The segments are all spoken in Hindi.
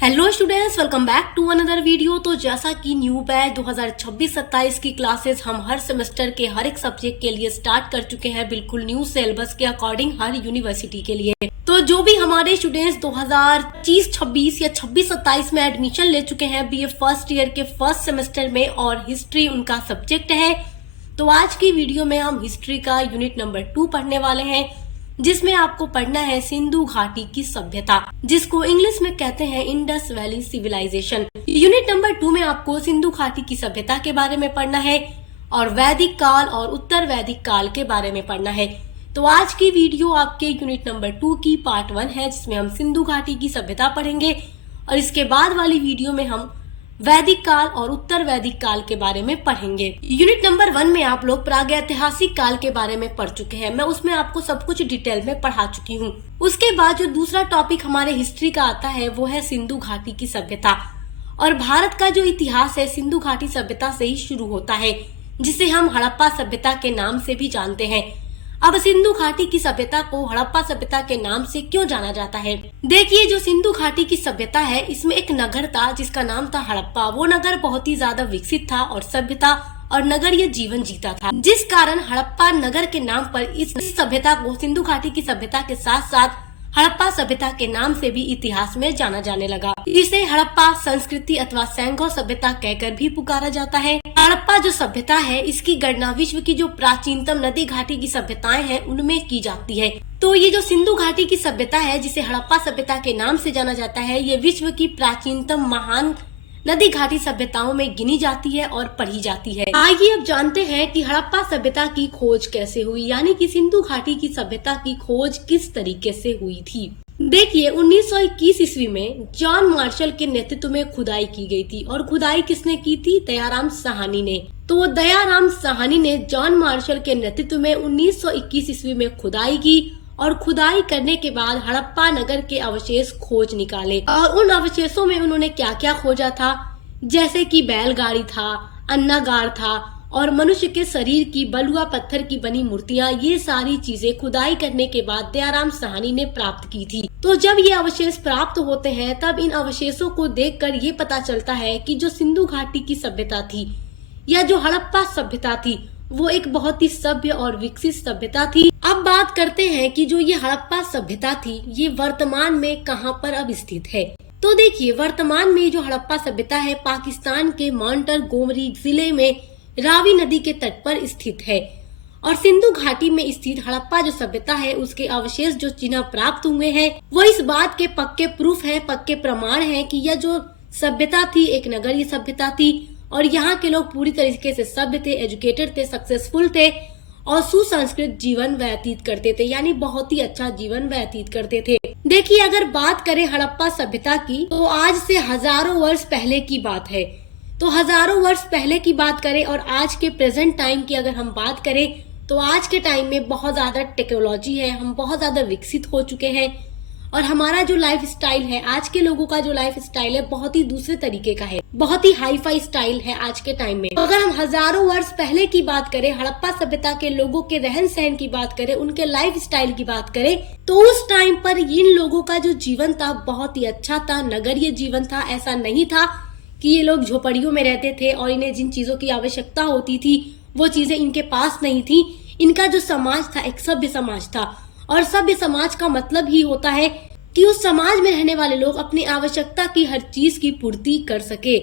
Hello students, welcome back to another video. तो जैसा कि न्यू बैच 2026-27 की क्लासेस हम हर सेमेस्टर के हर एक सब्जेक्ट के लिए स्टार्ट कर चुके हैं, बिल्कुल न्यू सिलेबस के अकॉर्डिंग हर यूनिवर्सिटी के लिए। तो जो भी हमारे स्टूडेंट्स 2025-26 या 26-27 में एडमिशन ले चुके हैं बीए फर्स्ट ईयर के फर्स्ट सेमेस्टर में और हिस्ट्री उनका सब्जेक्ट है, तो आज की वीडियो में हम हिस्ट्री का यूनिट नंबर 2 पढ़ने वाले हैं, जिसमें आपको पढ़ना है सिंधु घाटी की सभ्यता, जिसको इंग्लिश में कहते हैं Indus Valley Civilization. Unit number 2 में आपको सिंधु घाटी की सभ्यता के बारे में पढ़ना है और वैदिक काल और उत्तर वैदिक काल के बारे में पढ़ना है। तो आज की वीडियो आपके यूनिट नंबर 2 की पार्ट 1 है, जिसमें हम सिंधु घाटी की सभ्यता पढ़ेंगे और इसके बाद वाली वीडियो में हम वैदिक काल और उत्तर वैदिक काल के बारे में पढ़ेंगे। यूनिट नंबर 1 में आप लोग प्रागैतिहासिक काल के बारे में पढ़ चुके हैं, मैं उसमें आपको सब कुछ डिटेल में पढ़ा चुकी हूँ। उसके बाद जो दूसरा टॉपिक हमारे हिस्ट्री का आता है वो है सिंधु घाटी की सभ्यता। और भारत का जो इतिहास है सिंधु घाटी सभ्यता से ही शुरू होता है, जिसे हम हड़प्पा सभ्यता के नाम से भी जानते हैं। अब सिंधु घाटी की सभ्यता को हड़प्पा सभ्यता के नाम से क्यों जाना जाता है? देखिए, जो सिंधु घाटी की सभ्यता है इसमें एक नगर था जिसका नाम था हड़प्पा। वो नगर बहुत ही ज्यादा विकसित था और सभ्य था और नगरीय जीवन जीता था, जिस कारण हड़प्पा नगर के नाम पर इस सभ्यता को सिंधु घाटी की सभ्यता के साथ साथ हड़प्पा सभ्यता के नाम से भी इतिहास में जाना जाने लगा। इसे हड़प्पा संस्कृति अथवा सैंघो सभ्यता कहकर भी पुकारा जाता है। हड़प्पा जो सभ्यता है इसकी गणना विश्व की जो प्राचीनतम नदी घाटी की सभ्यताएं हैं उनमें की जाती है। तो ये जो सिंधु घाटी की सभ्यता है, जिसे हड़प्पा सभ्यता के नाम से जाना जाता है, ये विश्व की प्राचीनतम महान नदी घाटी सभ्यताओं में गिनी जाती है और पढ़ी जाती है। आइए अब जानते हैं कि हड़प्पा सभ्यता की खोज कैसे हुई, यानी कि सिंधु घाटी की सभ्यता की खोज किस तरीके से हुई थी। देखिए, 1921 ईस्वी में जॉन मार्शल के नेतृत्व में खुदाई की गई थी और खुदाई किसने की थी? दयाराम साहनी ने। तो दयाराम साहनी ने जॉन मार्शल के नेतृत्व में 1921 ईस्वी में खुदाई की और खुदाई करने के बाद हड़प्पा नगर के अवशेष खोज निकाले। और उन अवशेषों में उन्होंने क्या क्या खोजा था, जैसे कि बैलगाड़ी था, अन्नागार था और मनुष्य के शरीर की बलुआ पत्थर की बनी मूर्तियां, ये सारी चीजें खुदाई करने के बाद दयाराम साहनी ने प्राप्त की थी। तो जब ये अवशेष प्राप्त होते हैं तब इन अवशेषों को देखकर ये पता चलता है कि जो सिंधु घाटी की सभ्यता थी या जो हड़प्पा सभ्यता थी वो एक बहुत ही सभ्य और विकसित सभ्यता थी। अब बात करते हैं कि जो ये हड़प्पा सभ्यता थी ये वर्तमान में कहां पर अब स्थित है। तो देखिए, वर्तमान में जो हड़प्पा सभ्यता है पाकिस्तान के मोंटरगोमरी जिले में रावी नदी के तट पर स्थित है। और सिंधु घाटी में स्थित हड़प्पा जो सभ्यता है उसके अवशेष जो चिन्ह प्राप्त हुए हैं वो इस बात के पक्के प्रूफ है, पक्के प्रमाण है कि यह जो सभ्यता थी एक नगरीय सभ्यता थी और यहाँ के लोग पूरी तरीके से सभ्य थे, एजुकेटेड थे, सक्सेसफुल थे और सुसंस्कृत जीवन व्यतीत करते थे, यानी बहुत ही अच्छा जीवन व्यतीत करते थे। देखिए, अगर बात करें हड़प्पा सभ्यता की तो आज से हजारों वर्ष पहले की बात है। तो हजारों वर्ष पहले की बात करें और आज के प्रेजेंट टाइम की अगर हम बात करें तो आज के टाइम में बहुत ज्यादा टेक्नोलॉजी है, हम बहुत ज्यादा विकसित हो चुके हैं और हमारा जो लाइफ स्टाइल है, आज के लोगों का जो लाइफ स्टाइल है बहुत ही दूसरे तरीके का है, बहुत ही हाई फाई स्टाइल है आज के टाइम में। तो अगर हम हजारों वर्ष पहले की बात करें, हड़प्पा सभ्यता के लोगों के रहन सहन की बात करें, उनके लाइफ स्टाइल की बात करें, तो उस टाइम पर इन लोगों का जो जीवन था बहुत ही अच्छा था, नगरीय जीवन था। ऐसा नहीं था कि ये लोग झोपड़ियों में रहते थे और इन्हें जिन चीजों की आवश्यकता होती थी वो चीजें इनके पास नहीं थी। इनका जो समाज था एक सभ्य समाज था और सभ्य समाज का मतलब ही होता है कि उस समाज में रहने वाले लोग अपनी आवश्यकता की हर चीज की पूर्ति कर सके।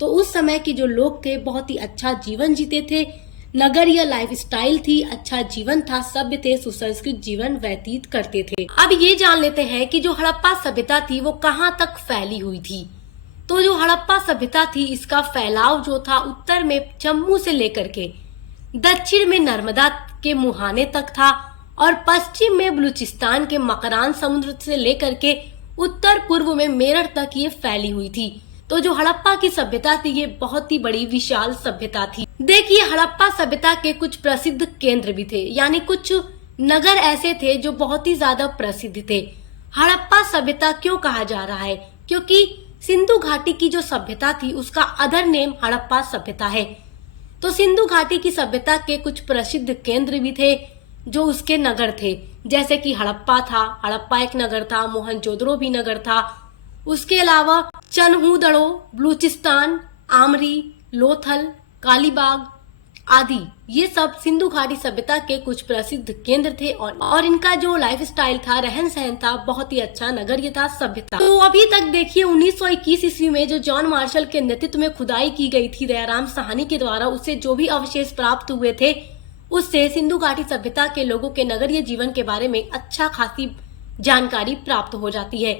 तो उस समय के जो लोग थे बहुत ही अच्छा जीवन जीते थे, नगरीय लाइफ स्टाइल थी, अच्छा जीवन था, सभ्य थे, सुसंस्कृत जीवन व्यतीत करते थे। अब ये जान लेते हैं कि जो हड़प्पा सभ्यता थी वो कहाँ तक फैली हुई थी। तो जो हड़प्पा सभ्यता थी इसका फैलाव जो था उत्तर में जम्मू से लेकर के दक्षिण में नर्मदा के मुहाने तक था और पश्चिम में बलूचिस्तान के मकरान समुद्र से लेकर के उत्तर पूर्व में मेरठ तक ये फैली हुई थी। तो जो हड़प्पा की सभ्यता थी ये बहुत ही बड़ी विशाल सभ्यता थी। देखिए, हड़प्पा सभ्यता के कुछ प्रसिद्ध केंद्र भी थे, यानी कुछ नगर ऐसे थे जो बहुत ही ज्यादा प्रसिद्ध थे। हड़प्पा सभ्यता क्यों कहा जा रहा है? क्योंकि सिंधु घाटी की जो सभ्यता थी उसका अदर नेम हड़प्पा सभ्यता है। तो सिंधु घाटी की सभ्यता के कुछ प्रसिद्ध केंद्र भी थे जो उसके नगर थे, जैसे कि हड़प्पा था, हड़प्पा एक नगर था, मोहनजोदड़ो भी नगर था। उसके अलावा चनहूदड़ो, बलूचिस्तान, आमरी, लोथल, कालीबाग आदि ये सब सिंधु घाटी सभ्यता के कुछ प्रसिद्ध केंद्र थे और इनका जो लाइफ स्टाइल था, रहन सहन था, बहुत ही अच्छा नगरीय था, सभ्य था। तो अभी तक देखिए 1921 ईस्वी में जो जॉन मार्शल के नेतृत्व में खुदाई की गई थी दयाराम साहनी के द्वारा, उससे जो भी अवशेष प्राप्त हुए थे उससे सिंधु घाटी सभ्यता के लोगों के नगरीय जीवन के बारे में अच्छा खासी जानकारी प्राप्त हो जाती है।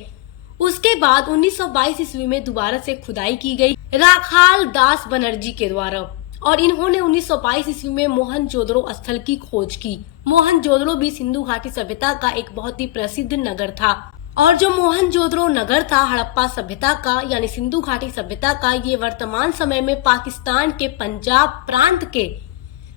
उसके बाद 1922 ईस्वी में दोबारा से खुदाई की गई राखाल दास बनर्जी के द्वारा और इन्होंने 1922 ईस्वी में मोहनजोदड़ो स्थल की खोज की। मोहनजोदड़ो भी सिंधु घाटी सभ्यता का एक बहुत ही प्रसिद्ध नगर था और जो मोहनजोदड़ो नगर था हड़प्पा सभ्यता का यानी सिंधु घाटी सभ्यता का, ये वर्तमान समय में पाकिस्तान के पंजाब प्रांत के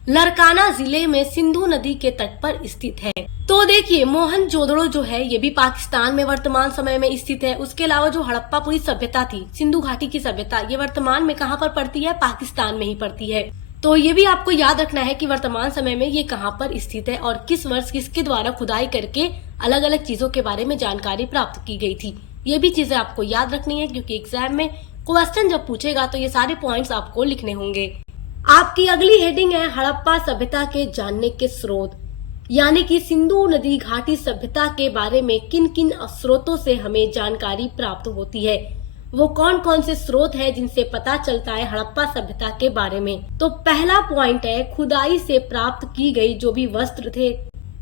लरकाना जिले में सिंधु नदी के तट पर स्थित है। तो देखिए मोहनजोदड़ो जो है ये भी पाकिस्तान में वर्तमान समय में स्थित है। उसके अलावा जो हड़प्पा पूरी सभ्यता थी, सिंधु घाटी की सभ्यता, ये वर्तमान में कहाँ पर पड़ती है? पाकिस्तान में ही पड़ती है। तो ये भी आपको याद रखना है कि वर्तमान समय में ये कहाँ पर स्थित है और किस वर्ष किसके द्वारा खुदाई करके अलग अलग चीजों के बारे में जानकारी प्राप्त की गई थी। ये भी चीजें आपको याद रखनी है क्योंकि एग्जाम में क्वेश्चन जब पूछेगा तो ये सारे पॉइंट्स आपको लिखने होंगे। आपकी अगली हेडिंग है हड़प्पा सभ्यता के जानने के स्रोत, यानी कि सिंधु नदी घाटी सभ्यता के बारे में किन किन स्रोतों से हमें जानकारी प्राप्त होती है, वो कौन कौन से स्रोत है जिनसे पता चलता है हड़प्पा सभ्यता के बारे में। तो पहला पॉइंट है खुदाई से प्राप्त की गई जो भी वस्त्र थे,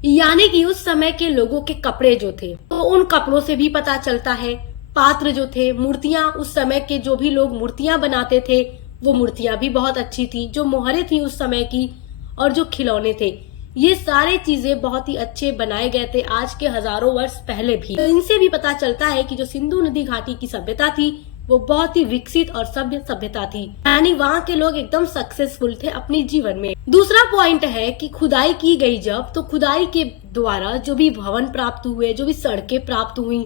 यानी कि उस समय के लोगों के कपड़े जो थे, तो उन कपड़ों से भी पता चलता है। पात्र जो थे, मूर्तियां, उस समय के जो भी लोग मूर्तियां बनाते थे वो मूर्तियां भी बहुत अच्छी थी। जो मोहरें थी उस समय की और जो खिलौने थे, ये सारे चीजें बहुत ही अच्छे बनाए गए थे आज के हजारों वर्ष पहले भी। तो इनसे भी पता चलता है कि जो सिंधु नदी घाटी की सभ्यता थी वो बहुत ही विकसित और सभ्य सभ्यता थी, यानी वहाँ के लोग एकदम सक्सेसफुल थे अपने जीवन में। दूसरा पॉइंट है कि खुदाई की गई जब, तो खुदाई के द्वारा जो भी भवन प्राप्त हुए, जो भी सड़कें प्राप्त हुई,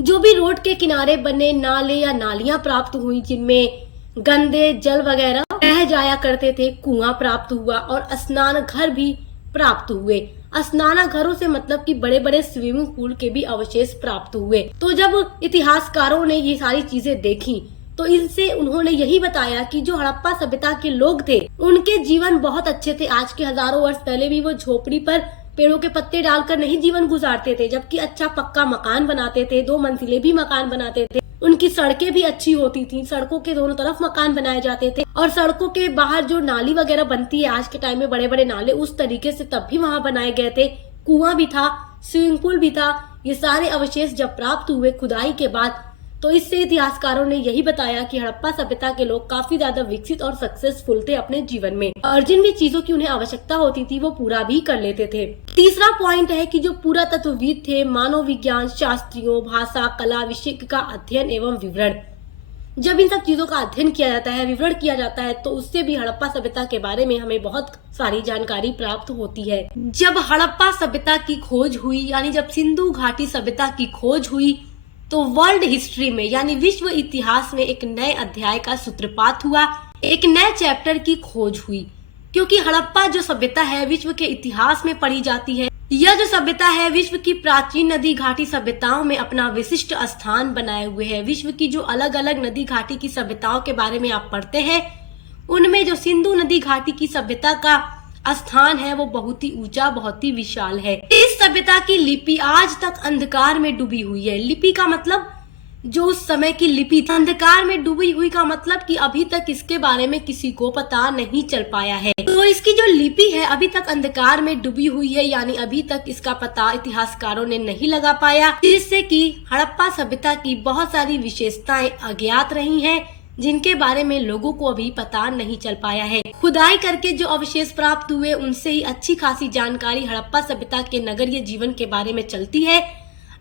जो भी रोड के किनारे बने नाले या नालियां प्राप्त हुई जिनमें गंदे जल वगैरह बह जाया करते थे, कुआं प्राप्त हुआ और स्नान घर भी प्राप्त हुए। स्नाना घरों से मतलब कि बड़े बड़े स्विमिंग पूल के भी अवशेष प्राप्त हुए। तो जब इतिहासकारों ने ये सारी चीजें देखी तो इनसे उन्होंने यही बताया कि जो हड़प्पा सभ्यता के लोग थे उनके जीवन बहुत अच्छे थे। आज के हजारों वर्ष पहले भी वो झोपड़ी पर पेड़ों के पत्ते डालकर नहीं जीवन गुजारते थे, जबकि अच्छा पक्का मकान बनाते थे, 2 मंजिले भी मकान बनाते थे। उनकी सड़कें भी अच्छी होती थी, सड़कों के दोनों तरफ मकान बनाए जाते थे और सड़कों के बाहर जो नाली वगैरह बनती है आज के टाइम में, बड़े बड़े नाले, उस तरीके से तब भी वहाँ बनाए गए थे। कुआं भी था, स्विमिंग पूल भी था। ये सारे अवशेष जब प्राप्त हुए खुदाई के बाद तो इससे इतिहासकारों ने यही बताया कि हड़प्पा सभ्यता के लोग काफी ज्यादा विकसित और सक्सेसफुल थे अपने जीवन में और जिन भी चीजों की उन्हें आवश्यकता होती थी वो पूरा भी कर लेते थे। तीसरा पॉइंट है कि जो पुरातत्वविद थे, मानव विज्ञान शास्त्रियों, भाषा, कला विषय का अध्ययन एवं विवरण, जब इन सब चीजों का अध्ययन किया जाता है, विवरण किया जाता है, तो उससे भी हड़प्पा सभ्यता के बारे में हमें बहुत सारी जानकारी प्राप्त होती है। जब हड़प्पा सभ्यता की खोज हुई, यानी जब सिंधु घाटी सभ्यता की खोज हुई, तो वर्ल्ड हिस्ट्री में यानी विश्व इतिहास में एक नए अध्याय का सूत्रपात हुआ, एक नए चैप्टर की खोज हुई। क्योंकि हड़प्पा जो सभ्यता है विश्व के इतिहास में पढ़ी जाती है। यह जो सभ्यता है विश्व की प्राचीन नदी घाटी सभ्यताओं में अपना विशिष्ट स्थान बनाए हुए है। विश्व की जो अलग अलग नदी घाटी की सभ्यताओं के बारे में आप पढ़ते हैं, उनमें जो सिंधु नदी घाटी की सभ्यता का स्थान है वो बहुत ही ऊंचा, बहुत ही विशाल है। इस सभ्यता की लिपि आज तक अंधकार में डूबी हुई है। लिपि का मतलब जो उस समय की लिपि थी, अंधकार में डूबी हुई का मतलब कि अभी तक इसके बारे में किसी को पता नहीं चल पाया है। तो इसकी जो लिपि है अभी तक अंधकार में डूबी हुई है, यानी अभी तक इसका पता इतिहासकारों ने नहीं लगा पाया, जिससे कि हड़प्पा सभ्यता की बहुत सारी विशेषताएं अज्ञात रही हैं, जिनके बारे में लोगों को अभी पता नहीं चल पाया है। खुदाई करके जो अवशेष प्राप्त हुए उनसे ही अच्छी खासी जानकारी हड़प्पा सभ्यता के नगरीय जीवन के बारे में चलती है।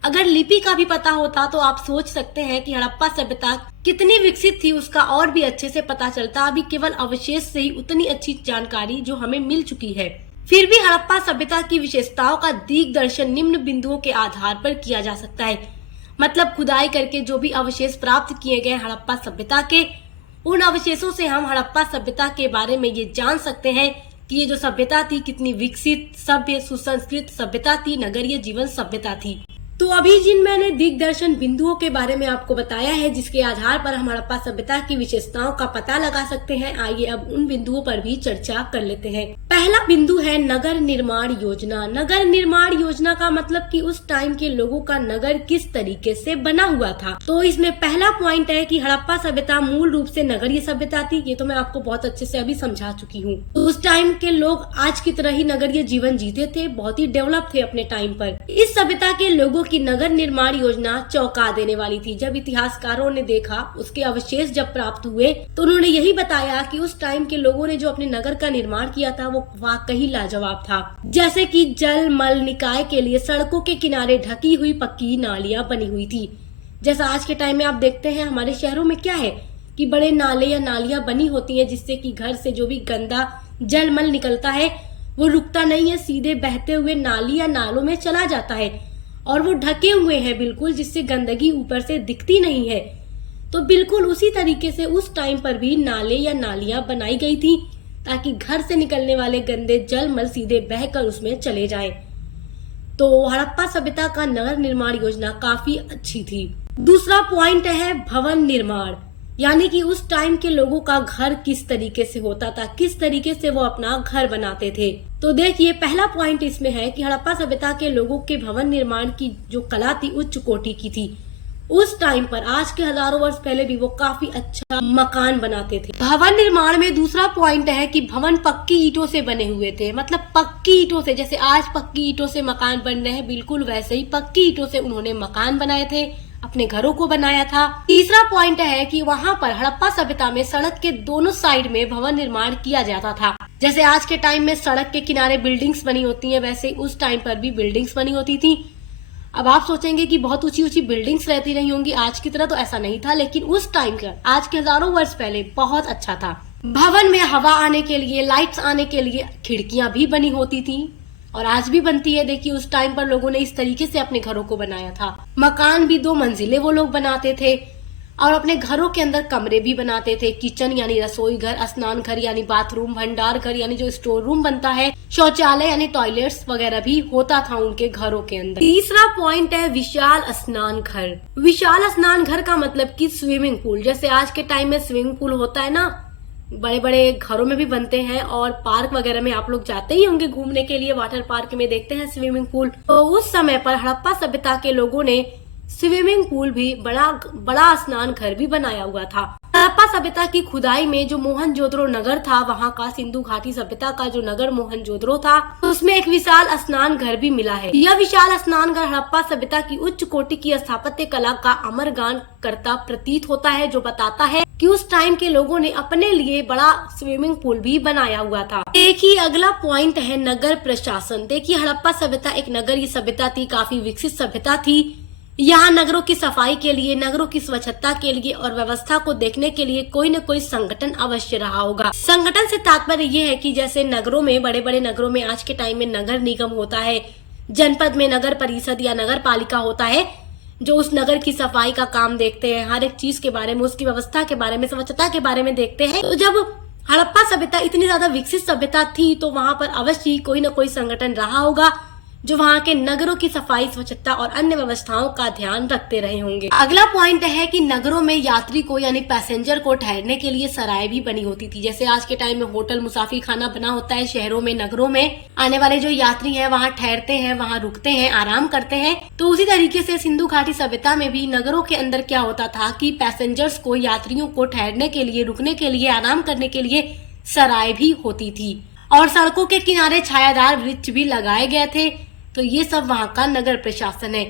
अगर लिपि का भी पता होता तो आप सोच सकते हैं कि हड़प्पा सभ्यता कितनी विकसित थी, उसका और भी अच्छे से पता चलता। अभी केवल अवशेष से ही उतनी अच्छी जानकारी जो हमें मिल चुकी है। फिर भी हड़प्पा सभ्यता की विशेषताओं का दिग्दर्शन निम्न बिंदुओं के आधार पर किया जा सकता है। मतलब खुदाई करके जो भी अवशेष प्राप्त किए गए हड़प्पा सभ्यता के, उन अवशेषों से हम हड़प्पा सभ्यता के बारे में ये जान सकते हैं कि ये जो सभ्यता थी कितनी विकसित, सभ्य, सुसंस्कृत सभ्यता थी, नगरीय जीवन सभ्यता थी। तो अभी जिन मैंने दिग्दर्शन बिंदुओं के बारे में आपको बताया है, जिसके आधार पर हम हड़प्पा सभ्यता की विशेषताओं का पता लगा सकते हैं, आइए अब उन बिंदुओं पर भी चर्चा कर लेते हैं। पहला बिंदु है नगर निर्माण योजना। नगर निर्माण योजना का मतलब कि उस टाइम के लोगों का नगर किस तरीके से बना हुआ था। तो इसमें पहला पॉइंट है कि हड़प्पा सभ्यता मूल रूप से नगरीय सभ्यता थी। ये तो मैं आपको बहुत अच्छे से अभी समझा चुकी हूँ। तो उस टाइम के लोग आज की तरह ही नगरीय जीवन जीते थे, बहुत ही डेवलप थे अपने टाइम पर। इस सभ्यता के लोगों की नगर निर्माण योजना चौंका देने वाली थी। जब इतिहासकारों ने देखा, उसके अवशेष जब प्राप्त हुए, तो उन्होंने यही बताया कि उस टाइम के लोगों ने जो अपने नगर का निर्माण किया था वो वाकई लाजवाब था। जैसे कि जल मल निकाय के लिए सड़कों के किनारे ढकी हुई पक्की नालियां बनी हुई थी। जैसा आज के टाइम में आप देखते हैं हमारे शहरों में क्या है कि बड़े नाले या नालियां बनी होती हैं, जिससे कि घर से जो भी गंदा जल मल निकलता है वो रुकता नहीं है, सीधे बहते हुए नाली या नालों में चला जाता है और वो ढके हुए हैं बिल्कुल, जिससे गंदगी ऊपर से दिखती नहीं है। तो बिल्कुल उसी तरीके से उस टाइम पर भी नाले या नालियां बनाई गई थी, ताकि घर से निकलने वाले गंदे जल मल सीधे बहकर उसमें चले जाए। तो हड़प्पा सभ्यता का नगर निर्माण योजना काफी अच्छी थी। दूसरा पॉइंट है भवन निर्माण, यानी कि उस टाइम के लोगों का घर किस तरीके से होता था, किस तरीके से वो अपना घर बनाते थे। तो देखिए पहला पॉइंट इसमें है कि हड़प्पा सभ्यता के लोगों के भवन निर्माण की जो कला थी उच्च कोटि की थी। उस टाइम पर, आज के हजारों वर्ष पहले भी वो काफी अच्छा मकान बनाते थे। भवन निर्माण में दूसरा पॉइंट है कि भवन पक्की ईंटों से बने हुए थे, मतलब पक्की ईंटों से, जैसे आज पक्की ईंटों से मकान बन रहे हैं, बिल्कुल वैसे ही पक्की ईंटों से उन्होंने मकान बनाए थे, अपने घरों को बनाया था। तीसरा पॉइंट है कि वहाँ पर हड़प्पा सभ्यता में सड़क के दोनों साइड में भवन निर्माण किया जाता था। जैसे आज के टाइम में सड़क के किनारे बिल्डिंग्स बनी होती हैं, वैसे उस टाइम पर भी बिल्डिंग्स बनी होती थी। अब आप सोचेंगे कि बहुत ऊंची ऊंची बिल्डिंग्स रहती रही होंगी, आज की तरह तो ऐसा नहीं था, लेकिन उस टाइम का, आज के हजारों वर्ष पहले, बहुत अच्छा था। भवन में हवा आने के लिए, लाइट्स आने के लिए खिड़कियां भी बनी होती थी और आज भी बनती है। देखिए उस टाइम पर लोगों ने इस तरीके से अपने घरों को बनाया था। मकान भी 2 मंजिले वो लोग बनाते थे और अपने घरों के अंदर कमरे भी बनाते थे। किचन यानी रसोई घर, स्नान घर यानी बाथरूम, भंडार घर यानी जो स्टोर रूम बनता है, शौचालय यानी टॉयलेट्स वगैरह भी होता था उनके घरों के अंदर। तीसरा पॉइंट है विशाल स्नान घर। विशाल स्नान घर का मतलब कि स्विमिंग पूल, जैसे आज के टाइम में स्विमिंग पूल होता है ना, बड़े बड़े घरों में भी बनते हैं और पार्क वगैरह में आप लोग जाते ही होंगे घूमने के लिए, वाटर पार्क में देखते हैं स्विमिंग पूल। तो उस समय पर हड़प्पा सभ्यता के लोगों ने स्विमिंग पूल भी, बड़ा स्नान घर भी बनाया हुआ था। हड़प्पा सभ्यता की खुदाई में जो मोहनजोदड़ो नगर था, वहाँ का सिंधु घाटी सभ्यता का जो नगर मोहनजोदड़ो था, उसमें एक विशाल स्नान घर भी मिला है। यह विशाल स्नान घर हड़प्पा सभ्यता की उच्च कोटि की स्थापत्य कला का अमर गान करता प्रतीत होता है, जो बताता है कि उस टाइम के लोगों ने अपने लिए बड़ा स्विमिंग पूल भी बनाया हुआ था। देखिए अगला पॉइंट है नगर प्रशासन। देखिए हड़प्पा सभ्यता एक नगरीय सभ्यता थी, काफी विकसित सभ्यता थी। यहाँ नगरों की सफाई के लिए, नगरों की स्वच्छता के लिए और व्यवस्था को देखने के लिए कोई न कोई संगठन अवश्य रहा होगा। संगठन से तात्पर्य ये है कि जैसे नगरों में, बड़े बड़े नगरों में आज के टाइम में नगर निगम होता है, जनपद में नगर परिषद या नगर पालिका होता है, जो उस नगर की सफाई का काम देखते हैं, हर एक चीज के बारे में, उसकी व्यवस्था के बारे में, स्वच्छता के बारे में देखते हैं। तो जब हड़प्पा सभ्यता इतनी ज्यादा विकसित सभ्यता थी, तो वहाँ पर अवश्य ही कोई न कोई संगठन रहा होगा जो वहाँ के नगरों की सफाई, स्वच्छता और अन्य व्यवस्थाओं का ध्यान रखते रहे होंगे। अगला पॉइंट है कि नगरों में यात्री को यानी पैसेंजर को ठहरने के लिए सराय भी बनी होती थी। जैसे आज के टाइम में होटल, मुसाफिर खाना बना होता है, शहरों में, नगरों में आने वाले जो यात्री हैं वहाँ ठहरते हैं, वहाँ रुकते हैं, आराम करते हैं। तो उसी तरीके से सिंधु घाटी सभ्यता में भी नगरों के अंदर क्या होता था कि पैसेंजर्स को, यात्रियों को ठहरने के लिए, रुकने के लिए, आराम करने के लिए सराय भी होती थी और सड़कों के किनारे छायादार वृक्ष भी लगाए गए थे। तो ये सब वहाँ का नगर प्रशासन है।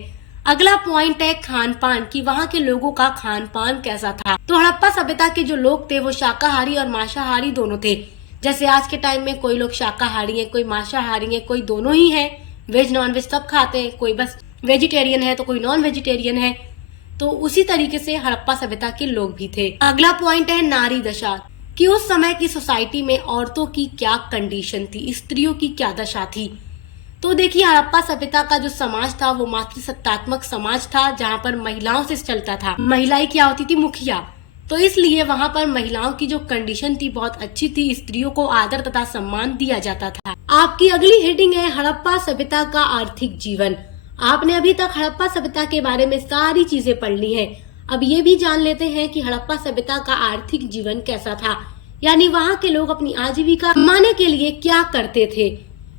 अगला पॉइंट है खान पान, की वहाँ के लोगों का खान पान कैसा था। तो हड़प्पा सभ्यता के जो लोग थे वो शाकाहारी और मांसाहारी दोनों थे। जैसे आज के टाइम में कोई लोग शाकाहारी है, कोई मांसाहारी है, कोई दोनों ही है, वेज नॉन वेज सब खाते हैं, कोई बस वेजिटेरियन है तो कोई नॉन वेजिटेरियन है। तो उसी तरीके से हड़प्पा सभ्यता के लोग भी थे। अगला पॉइंट है नारी दशा, कि उस समय की सोसाइटी में औरतों की क्या कंडीशन थी, स्त्रियों की क्या दशा थी। तो देखिए हड़प्पा सभ्यता का जो समाज था वो मातृसत्तात्मक समाज था, जहाँ पर महिलाओं से चलता था। महिलाएं क्या होती थी, मुखिया। तो इसलिए वहाँ पर महिलाओं की जो कंडीशन थी बहुत अच्छी थी, स्त्रियों को आदर तथा सम्मान दिया जाता था। आपकी अगली हेडिंग है हड़प्पा सभ्यता का आर्थिक जीवन। आपने अभी तक हड़प्पा सभ्यता के बारे में सारी चीजें पढ़ ली हैं। अब ये भी जान लेते हैं कि हड़प्पा सभ्यता का आर्थिक जीवन कैसा था, यानी वहाँ के लोग अपनी आजीविका कमाने के लिए क्या करते थे।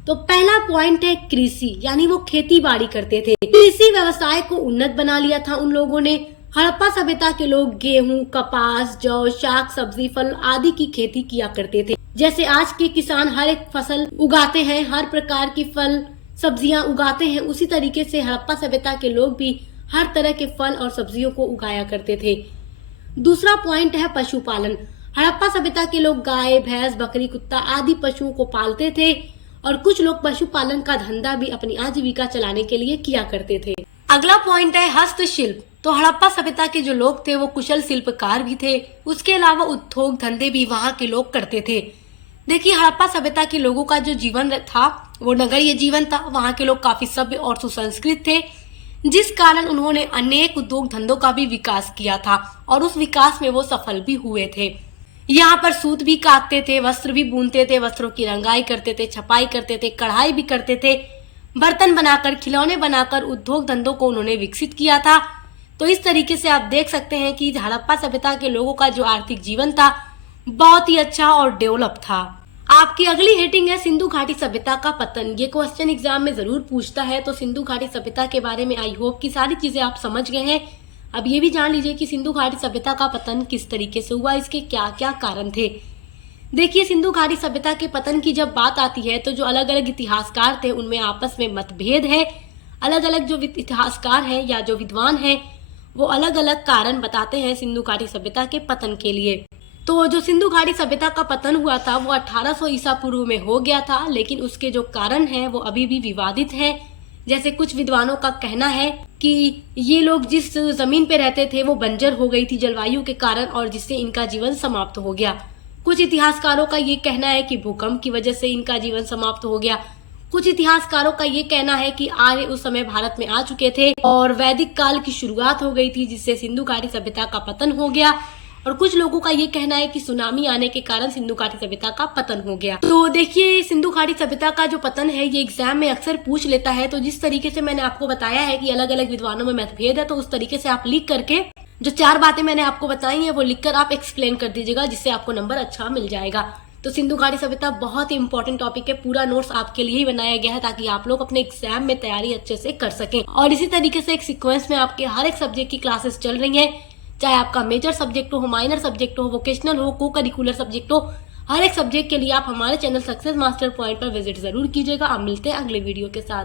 तो पहला पॉइंट है कृषि, यानी वो खेती बाड़ी करते थे। कृषि व्यवसाय को उन्नत बना लिया था उन लोगों ने। हड़प्पा सभ्यता के लोग गेहूं, कपास, जौ, शाक सब्जी, फल आदि की खेती किया करते थे। जैसे आज के किसान हर एक फसल उगाते हैं, हर प्रकार की फल सब्जियां उगाते हैं, उसी तरीके से हड़प्पा सभ्यता के लोग भी हर तरह के फल और सब्जियों को उगाया करते थे। दूसरा पॉइंट है पशुपालन। हड़प्पा सभ्यता के लोग गाय, भैंस, बकरी, कुत्ता आदि पशुओं को पालते थे और कुछ लोग पशुपालन का धंधा भी अपनी आजीविका चलाने के लिए किया करते थे। अगला पॉइंट है हस्तशिल्प। तो हड़प्पा सभ्यता के जो लोग थे वो कुशल शिल्पकार भी थे। उसके अलावा उद्योग धंधे भी वहाँ के लोग करते थे। देखिए, हड़प्पा सभ्यता के लोगों का जो जीवन था वो नगरीय जीवन था। वहाँ के लोग काफी सभ्य और सुसंस्कृत थे, जिस कारण उन्होंने अनेक उद्योग धंधों का भी विकास किया था और उस विकास में वो सफल भी हुए थे। यहाँ पर सूत भी काटते थे, वस्त्र भी बुनते थे, वस्त्रों की रंगाई करते थे, छपाई करते थे, कढ़ाई भी करते थे, बर्तन बनाकर, खिलौने बनाकर उद्योग धंधों को उन्होंने विकसित किया था। तो इस तरीके से आप देख सकते हैं कि हड़प्पा सभ्यता के लोगों का जो आर्थिक जीवन था बहुत ही अच्छा और डेवलप था। आपकी अगली हेडिंग है सिंधु घाटी सभ्यता का पतन। ये क्वेश्चन एग्जाम में जरूर पूछता है। तो सिंधु घाटी सभ्यता के बारे में आई होप कि सारी चीजें आप समझ गए हैं। अब ये भी जान लीजिए कि सिंधु घाटी सभ्यता का पतन किस तरीके से हुआ, इसके क्या क्या कारण थे। देखिए, सिंधु घाटी सभ्यता के पतन की जब बात आती है तो जो अलग अलग इतिहासकार थे उनमें आपस में मतभेद है। अलग अलग जो इतिहासकार हैं या जो विद्वान हैं वो अलग अलग कारण बताते हैं सिंधु घाटी सभ्यता के पतन के लिए। तो जो सिंधु घाटी सभ्यता का पतन हुआ था वो 1800 ईसा पूर्व में हो गया था, लेकिन उसके जो कारण हैं वो अभी भी विवादित हैं। जैसे कुछ विद्वानों का कहना है कि ये लोग जिस जमीन पे रहते थे वो बंजर हो गई थी जलवायु के कारण और जिससे इनका जीवन समाप्त हो गया। कुछ इतिहासकारों का ये कहना है कि भूकंप की वजह से इनका जीवन समाप्त हो गया। कुछ इतिहासकारों का ये कहना है कि आर्य उस समय भारत में आ चुके थे और वैदिक काल की शुरुआत हो गई थी जिससे सिंधु घाटी सभ्यता का पतन हो गया। और कुछ लोगों का ये कहना है कि सुनामी आने के कारण सिंधु घाटी सभ्यता का पतन हो गया। तो देखिए, सिंधु घाटी सभ्यता का जो पतन है ये एग्जाम में अक्सर पूछ लेता है। तो जिस तरीके से मैंने आपको बताया है कि अलग अलग विद्वानों में मतभेद है, तो उस तरीके से आप लिख करके जो 4 बातें मैंने आपको बताई है वो लिखकर आप एक्सप्लेन कर दीजिएगा, जिससे आपको नंबर अच्छा मिल जाएगा। तो सिंधु घाटी सभ्यता बहुत ही इंपॉर्टेंट टॉपिक है। पूरा नोट्स आपके लिए ही बनाया गया है ताकि आप लोग अपने एग्जाम में तैयारी अच्छे से कर सकें। और इसी तरीके से एक सीक्वेंस में आपके हर एक सब्जेक्ट की क्लासेस चल रही है, चाहे आपका मेजर सब्जेक्ट हो, माइनर सब्जेक्ट हो, वोकेशनल हो, को करिकुलर सब्जेक्ट हो। हर एक सब्जेक्ट के लिए आप हमारे चैनल सक्सेस मास्टर पॉइंट पर विजिट जरूर कीजिएगा। आप मिलते हैं अगले वीडियो के साथ।